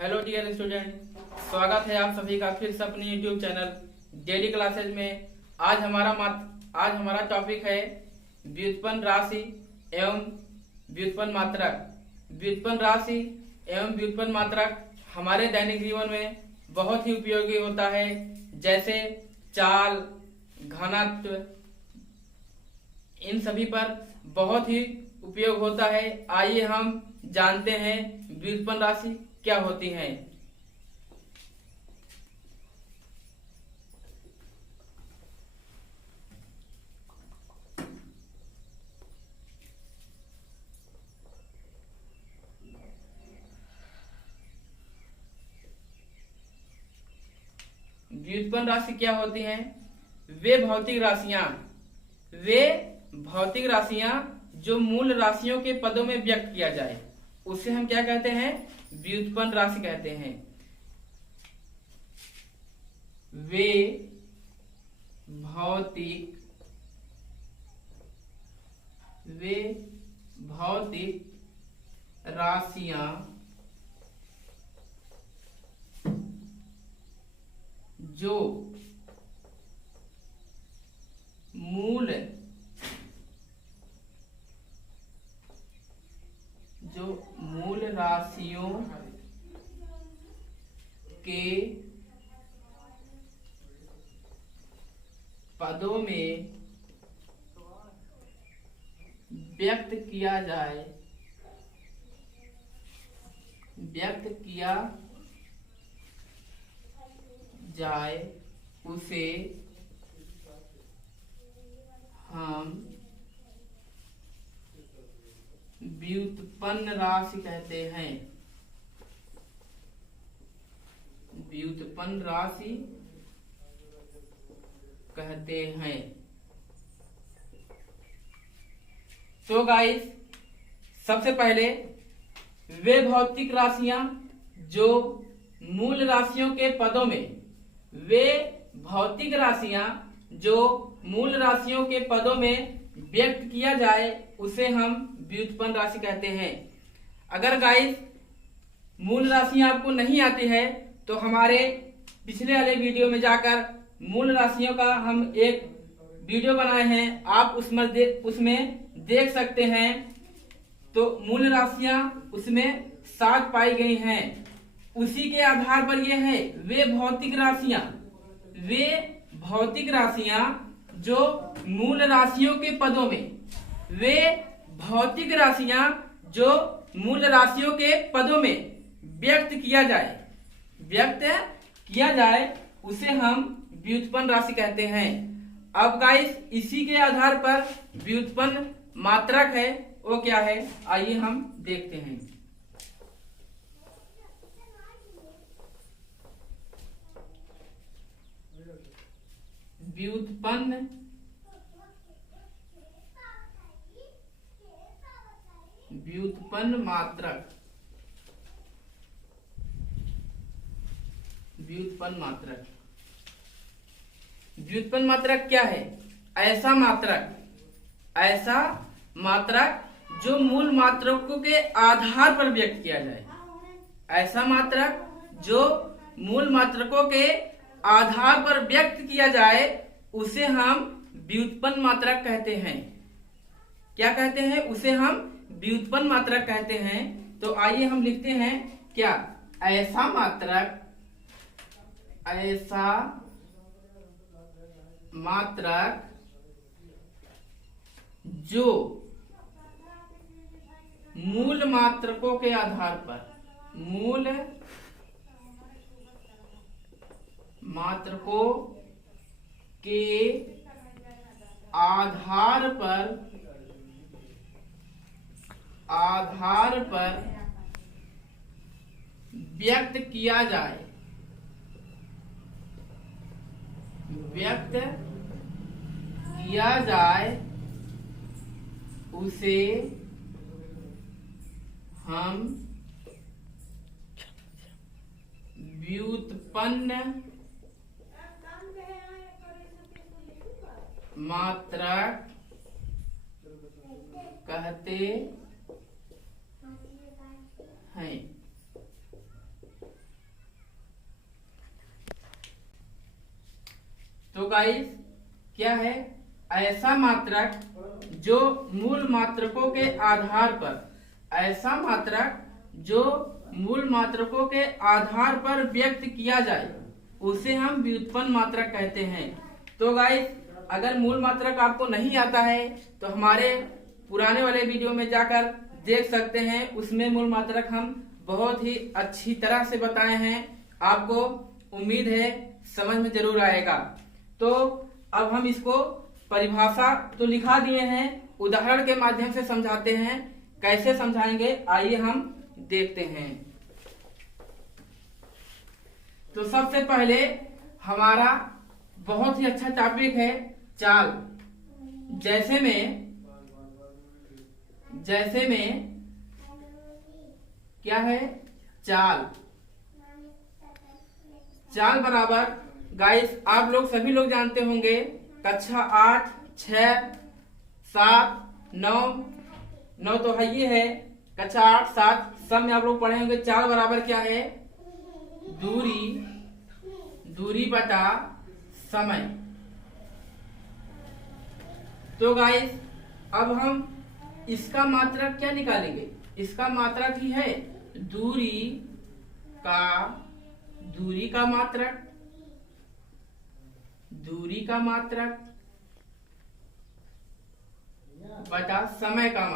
Hello dear student, स्वागत है आप सभी का फिर से अपने यूट्यूब चैनल डेली क्लासेज में। आज हमारा टॉपिक है व्युत्पन्न राशि एवं व्युत्पन्न मात्रक। व्युत्पन्न राशि एवं व्युत्पन्न मात्रक हमारे दैनिक जीवन में बहुत ही उपयोगी होता है, जैसे चाल, घनत्व, इन सभी पर बहुत ही उपयोग होता है। आइए हम जानते हैं व्युत्पन्न राशि क्या होती है। व्युत्पन्न राशि क्या होती हैं? वे भौतिक राशियां जो मूल राशियों के पदों में व्यक्त किया जाए उसे हम क्या कहते हैं? व्युत्पन्न राशि कहते हैं। वे भौतिक राशियां जो मूल राशियों के पदों में व्यक्त किया जाए उसे हम व्युत्पन्न राशि कहते हैं। व्युत्पन्न राशि कहते हैं। तो गाइस, सबसे पहले वे भौतिक राशियां जो मूल राशियों के पदों में व्यक्त किया जाए उसे हम व्युत्पन्न राशि कहते हैं। अगर गाइस मूल राशियां आपको नहीं आती है तो हमारे पिछले वाले वीडियो में जाकर मूल राशियों का हम एक वीडियो बनाए हैं, आप उसमें देख सकते हैं। तो मूल राशियां उसमें 7 पाई गई हैं। उसी के आधार पर ये है वे भौतिक राशियां जो मूल राशियों के पदों में व्यक्त किया जाए उसे हम व्युत्पन्न राशि कहते हैं। अब गाइस, इसी के आधार पर व्युत्पन्न मात्रक है, वो क्या है आइए हम देखते हैं। व्युत्पन्न मात्रक। व्युत्पन्न मात्रक क्या है? ऐसा मात्रक जो मूल मात्रकों के आधार पर व्यक्त किया जाए। ऐसा मात्रक जो मूल मात्रकों के आधार पर व्यक्त किया जाए उसे हम व्युत्पन्न मात्रक कहते हैं। क्या कहते हैं? उसे हम व्युत्पन्न मात्रक कहते हैं। तो आइए हम लिखते हैं क्या? ऐसा मात्रक जो मूल मात्रकों के आधार पर व्यक्त किया जाए उसे हम व्युत्पन्न मात्रक कहते हैं। गाइस क्या है, ऐसा मात्रक जो मूल मात्रकों के आधार पर, ऐसा मात्रक जो मूल मात्रकों के आधार पर व्यक्त किया जाए उसे हम व्युत्पन्न मात्रक कहते हैं। तो गाइस अगर मूल मात्रक आपको नहीं आता है तो हमारे पुराने वाले वीडियो में जाकर देख सकते हैं, उसमें मूल मात्रक हम बहुत ही अच्छी तरह से बताए हैं। आपको उम्मीद है समझ में जरूर आएगा। तो अब हम इसको परिभाषा तो लिखा दिए हैं, उदाहरण के माध्यम से समझाते हैं। कैसे समझाएंगे आइए हम देखते हैं। तो सबसे पहले हमारा बहुत ही अच्छा टॉपिक है चाल। जैसे में क्या है, चाल। चाल बराबर गाइस आप लोग सभी लोग जानते होंगे, कक्षा 8, 6, 7, 9 तो है, ये है कक्षा 8, 7 सब में आप लोग पढ़े होंगे। चाल बराबर क्या है, दूरी बटा समय। तो गाइस अब हम इसका मात्रक क्या निकालेंगे, इसका मात्रक ही है दूरी का मात्रक बटा समय का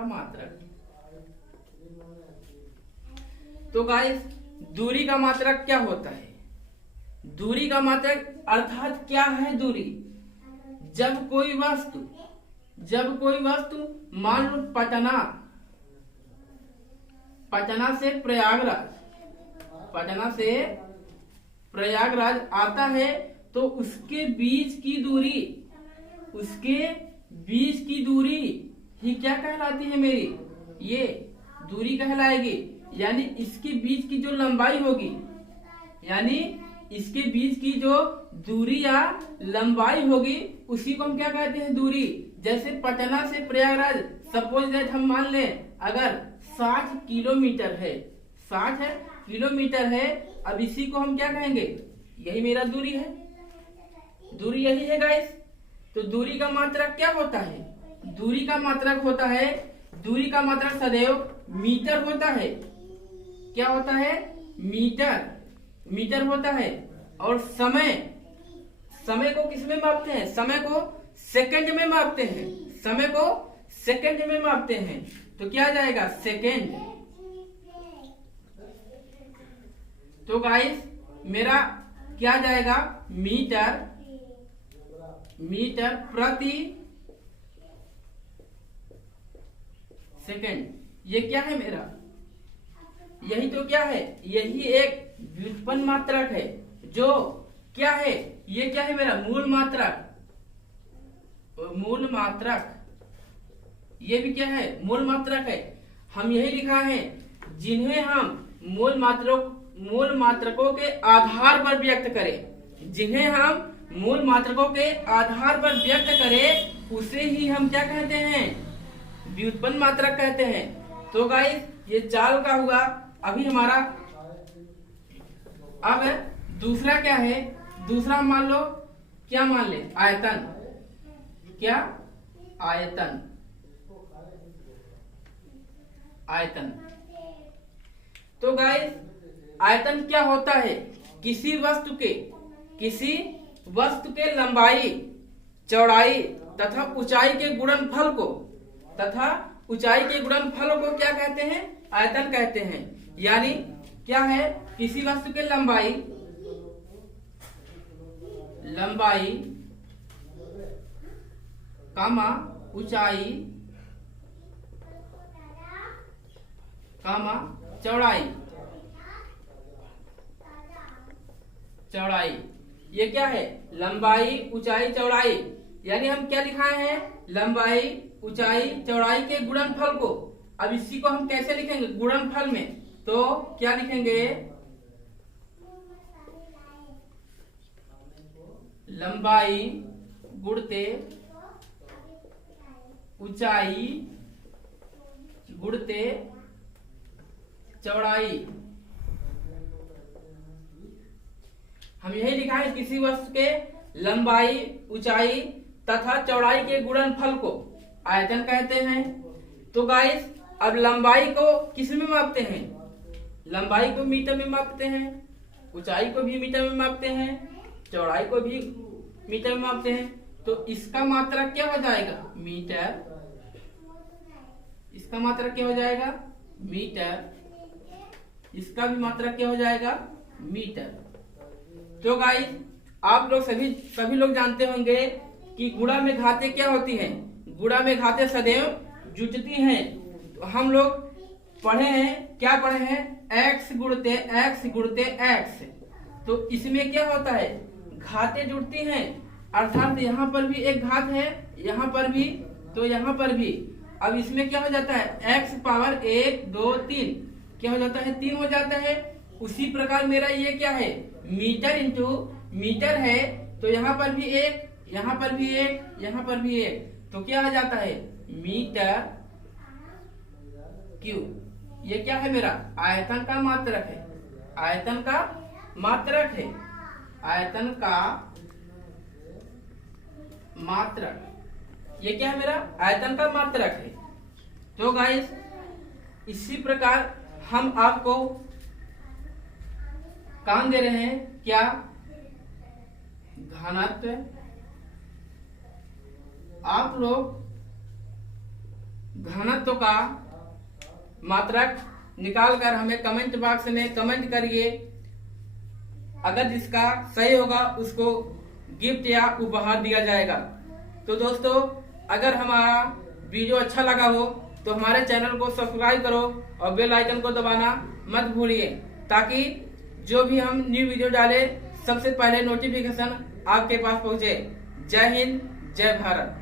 मात्रक। तो गाइस दूरी का मात्रक क्या होता है, दूरी का मात्रक अर्थात क्या है दूरी। जब कोई वस्तु मान लो पटना से प्रयागराज आता है तो उसके बीच की दूरी ही क्या कहलाती है, मेरी ये दूरी कहलाएगी। यानी इसके बीच की जो लंबाई होगी, यानी इसके बीच की जो दूरी या लंबाई होगी उसी को हम क्या कहते हैं, दूरी। जैसे पटना से प्रयागराज सपोज दैट हम मान लें अगर 60 किलोमीटर है, 60 किलोमीटर है, अब इसी को हम क्या कहेंगे, यही मेरा दूरी है, दूरी यही है गाइस। तो दूरी का मात्रक क्या होता है, दूरी का मात्रक सदैव मीटर होता है। क्या होता है, मीटर होता है। और समय को किस में मापते हैं, समय को सेकंड में मापते हैं। तो क्या आ जाएगा, सेकंड। तो गाइस मेरा क्या जाएगा, मीटर प्रति सेकंड। ये क्या है मेरा, यही तो क्या है, यही एक व्युत्पन्न मात्रक है। जो क्या है, ये क्या है मेरा मूल मात्रक, ये भी क्या है, मूल मात्रक है। हम यही लिखा है, जिन्हें हम मूल मात्रकों के आधार पर व्यक्त करें, उसे ही हम क्या कहते हैं, व्युत्पन्न मात्रक कहते हैं। तो गाइस ये चाल का हुआ। अभी हमारा अब दूसरा क्या है, दूसरा मान लो क्या मान ले, आयतन। क्या, आयतन। तो गाइस आयतन क्या होता है, किसी वस्तु के लंबाई, चौड़ाई तथा ऊंचाई के गुणनफल को क्या कहते हैं, आयतन कहते हैं। यानी क्या है, किसी वस्तु के लंबाई कामा ऊंचाई कामा चौड़ाई, ये क्या है, लंबाई ऊंचाई चौड़ाई। यानी हम क्या लिखाए हैं, लंबाई ऊंचाई चौड़ाई के गुणनफल को। अब इसी को हम कैसे लिखेंगे, गुणनफल में। तो क्या लिखेंगे, लंबाई गुणते ऊंचाई गुणते चौड़ाई। हम यही लिखा है किसी वस्तु के लंबाई, ऊंचाई तथा चौड़ाई के गुणनफल को आयतन कहते हैं। तो गाइस अब लंबाई को किस में मापते हैं? लंबाई को मीटर में मापते हैं, ऊंचाई को भी मीटर में मापते हैं, चौड़ाई को भी मीटर में मापते हैं। तो इसका मात्रक क्या हो जाएगा? मीटर। इसका मात्रक क्या हो जाएगा? मीटर। इसका भी मात्रक क्या हो जाएगा? मीटर। तो गाइस आप लोग सभी लोग जानते होंगे कि गुणा में घातें क्या होती हैं? गुणा में घातें सदैव जुटती हैं। तो हम लोग पढ़े हैं, क्या पढ़े हैं? x गुणते x गुणते x। तो इसमें क्या होता है? घातें जुड़ती हैं, अर्थात यहाँ पर भी एक घात है, यहाँ पर भी, तो यहाँ पर भी। अब इसमें क्या हो जाता है? x पावर 1 2 3 क्या हो जाता है? 3 हो जाता है। उसी प्रकार मेरा ये क्या है? मीटर इंटू मीटर है, तो यहाँ पर भी एक, यहाँ पर भी एक, यहाँ पर भी एक, तो क्या आ जाता है? Metre cube. ये क्या है? मेरा आयतन का मात्रक है। आयतन का मात्रक है। आयतन का मात्रक, ये क्या है? मेरा आयतन का मात्रक है। तो गाइस इसी प्रकार हम आपको काम दे रहे हैं, क्या? घनत्व। आप लोग घनत्व का मात्रक निकाल कर हमें कमेंट बॉक्स में कमेंट करिए। अगर जिसका सही होगा उसको गिफ्ट या उपहार दिया जाएगा। तो दोस्तों अगर हमारा वीडियो अच्छा लगा हो तो हमारे चैनल को सब्सक्राइब करो और बेल आइकन को दबाना मत भूलिए, ताकि जो भी हम न्यू वीडियो डालें सबसे पहले नोटिफिकेशन आपके पास पहुंचे। जय हिंद, जय भारत।